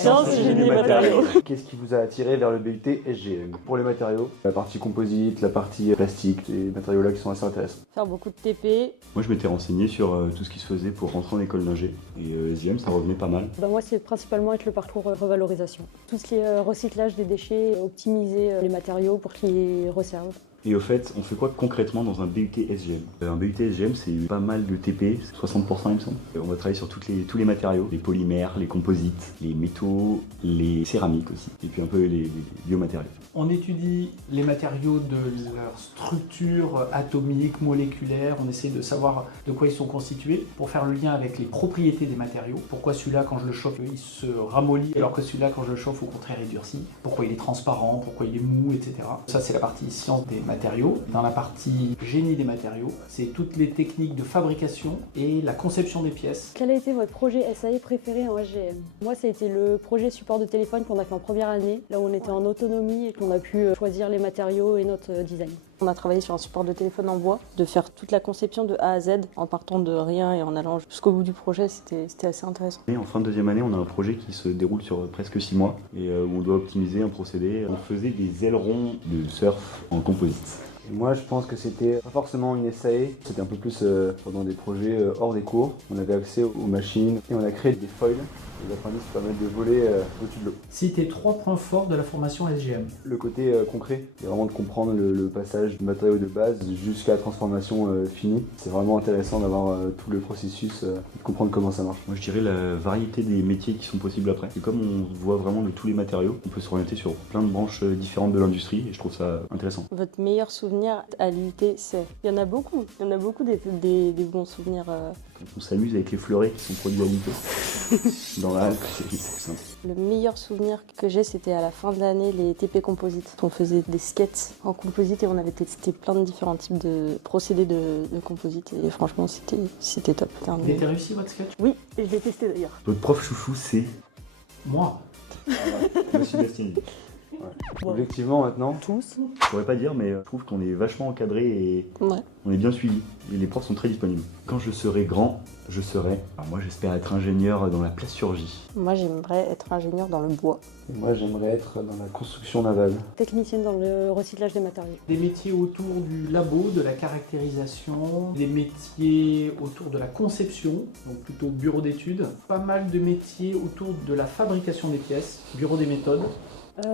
Sciences et génie des matériaux. Qu'est-ce qui vous a attiré vers le BUT SGM? Pour les matériaux, la partie composite, la partie plastique, ces matériaux-là qui sont assez intéressants. Faire beaucoup de TP. Moi, je m'étais renseigné sur tout ce qui se faisait pour rentrer en école d'ingé. Et SGM, ça revenait pas mal. Moi, c'est principalement être le parcours revalorisation. Tout ce qui est recyclage des déchets, optimiser les matériaux pour qu'ils reservent. Et au fait, on fait quoi concrètement dans un BUT SGM? Un BUT SGM, c'est pas mal de TP, 60% il me semble. On va travailler sur tous les matériaux, les polymères, les composites, les métaux, les céramiques aussi, et puis un peu les biomatériaux. On étudie les matériaux de leur structure atomique, moléculaire, on essaie de savoir de quoi ils sont constitués pour faire le lien avec les propriétés des matériaux. Pourquoi celui-là, quand je le chauffe, il se ramollit, alors que celui-là, quand je le chauffe, au contraire, il durcit. Pourquoi il est transparent, pourquoi il est mou, etc. Ça, c'est la partie science des matériaux. Dans la partie génie des matériaux, c'est toutes les techniques de fabrication et la conception des pièces. Quel a été votre projet SAE préféré en SGM? Moi, ça a été le projet support de téléphone qu'on a fait en première année, là où on était en autonomie et qu'on a pu choisir les matériaux et notre design. On a travaillé sur un support de téléphone en bois, de faire toute la conception de A à Z en partant de rien et en allant jusqu'au bout du projet, c'était assez intéressant. Et en fin de deuxième année, on a un projet qui se déroule sur presque 6 mois et où on doit optimiser un procédé. On faisait des ailerons de surf en composite. Et moi, je pense que c'était pas forcément une SAE, c'était un peu plus pendant des projets hors des cours. On avait accès aux machines et on a créé des foils. Les apprentis se permettent de voler au-dessus de l'eau. Citez 3 points forts de la formation SGM. Le côté concret, c'est vraiment de comprendre le passage du matériau de base jusqu'à la transformation finie. C'est vraiment intéressant d'avoir tout le processus, de comprendre comment ça marche. Moi, je dirais la variété des métiers qui sont possibles après. Et comme on voit vraiment de tous les matériaux, on peut s'orienter sur plein de branches différentes de l'industrie et je trouve ça intéressant. Votre meilleur souvenir à l'UT, c'est... Il y en a beaucoup des bons souvenirs. Quand on s'amuse avec les fleurets qui sont produits à l'UT dans la halle, c'est simple. Le meilleur souvenir que j'ai, c'était à la fin de l'année, les TP composites. On faisait des skates en composite et on avait testé plein de différents types de procédés de composite et franchement, c'était top. Vous avez réussi votre sketch? Oui, et je l'ai testé d'ailleurs. Votre prof chouchou, c'est Moi. Monsieur Bastien. Bon. Objectivement, maintenant, Tous. Je pourrais pas dire, mais je trouve qu'on est vachement encadré et Ouais. on est bien suivi. Et les profs sont très disponibles. Quand je serai grand, je serai... Alors moi, j'espère être ingénieur dans la plasturgie. Moi, j'aimerais être ingénieur dans le bois. et moi j'aimerais être dans la construction navale. Technicienne dans le recyclage des matériaux. Des métiers autour du labo, de la caractérisation, des métiers autour de la conception, donc plutôt bureau d'études, pas mal de métiers autour de la fabrication des pièces, bureau des méthodes.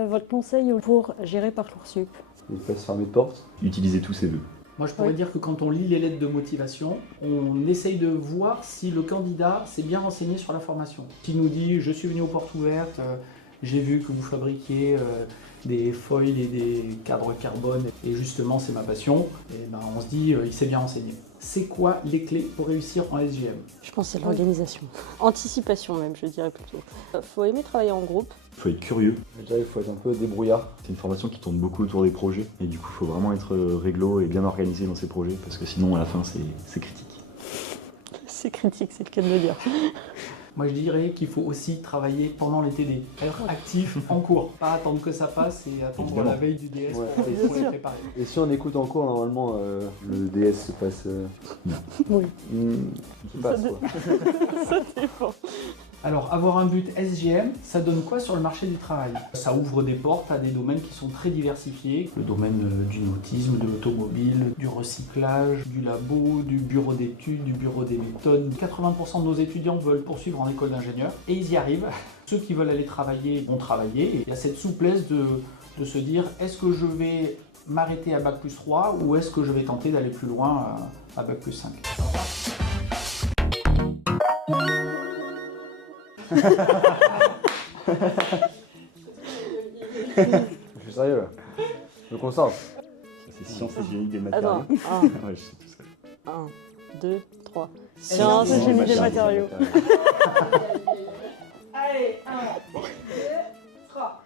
Votre conseil pour gérer Parcoursup? Il peut se fermer de porte. Utilisez tous ces vœux. Moi, je pourrais dire que quand on lit les lettres de motivation, on essaye de voir si le candidat s'est bien renseigné sur la formation. S'il nous dit « je suis venu aux portes ouvertes, j'ai vu que vous fabriquiez des foils et des cadres carbone et justement c'est ma passion », et ben, on se dit « il s'est bien renseigné ». C'est quoi les clés pour réussir en SGM? Je pense que c'est l'organisation. Anticipation même, je dirais plutôt. Faut aimer travailler en groupe. Il faut être curieux. Déjà, il faut être un peu débrouillard. C'est une formation qui tourne beaucoup autour des projets. Et du coup, il faut vraiment être réglo et bien organisé dans ses projets. Parce que sinon, à la fin, c'est critique. C'est critique, c'est le cas de le dire. Moi, je dirais qu'il faut aussi travailler pendant les TD, être actif en cours, pas attendre que ça passe et attendre Évidemment. la veille du DS Ouais, pour les préparer. Et si on écoute en cours, normalement, le DS se passe. Oui. Se passe, quoi. Ça dépend. Alors, avoir un but SGM, ça donne quoi sur le marché du travail? Ça ouvre des portes à des domaines qui sont très diversifiés. Le domaine du nautisme, de l'automobile, du recyclage, du labo, du bureau d'études, du bureau des méthodes. 80% de nos étudiants veulent poursuivre en école d'ingénieur et ils y arrivent. Ceux qui veulent aller travailler vont travailler. Et il y a cette souplesse de se dire, est-ce que je vais m'arrêter à Bac+3 ou est-ce que je vais tenter d'aller plus loin à Bac+5? Je suis sérieux là. Je me concentre. C'est sciences et génie des matériaux. Attends, Ouais, je sais tout ça. 1, 2, 3. Sciences et génie des matériaux. Allez, 1, 2, 3.